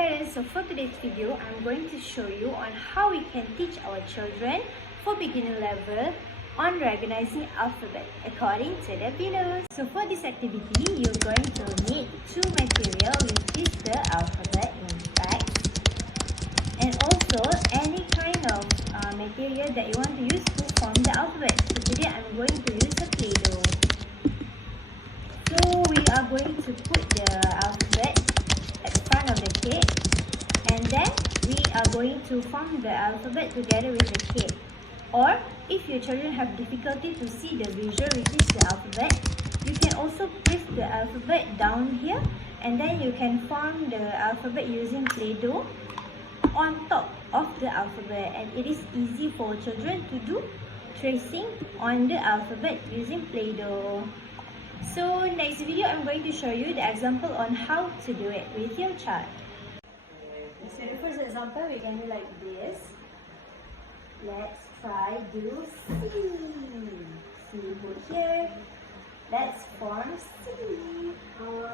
parents, so for today's video, I'm going to show you on how we can teach our children for beginner level on recognizing alphabet according to the below. So for this activity, you're going to need two material, which is the alphabet in fact, and also any kind of material that you want to use to form the alphabet. So today I'm going to use a Play-Doh. So we are going to put the alphabet at the front of the cake, and then we are going to form the alphabet together with the cake. Or if your children have difficulty to see the visual, which is the alphabet, you can also place the alphabet down here, and then you can form the alphabet using Play-Doh on top of the alphabet, and it is easy for children to do tracing on the alphabet using Play-Doh. So next video, I'm going to show you the example on how to do it with your child. So the first example, we can do like this. Let's try do C. C put here. Let's form C. Or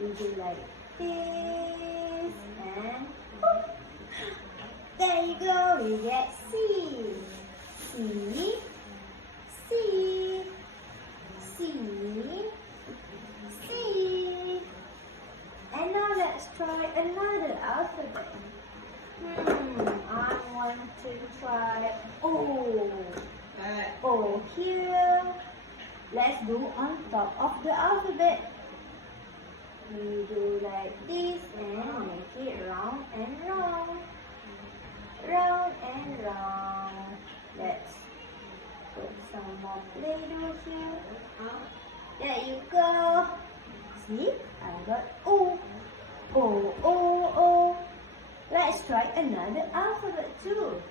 we do like this and boop. There you go, we get C. C. C. C. C. And now let's try another alphabet. I want to try O. O here. Let's do on top of the alphabet. We do like this and make it round and round. Round and round. Let's put some more Play-Doh here. There you go. See? I got O. O, O, O. Let's try another alphabet too.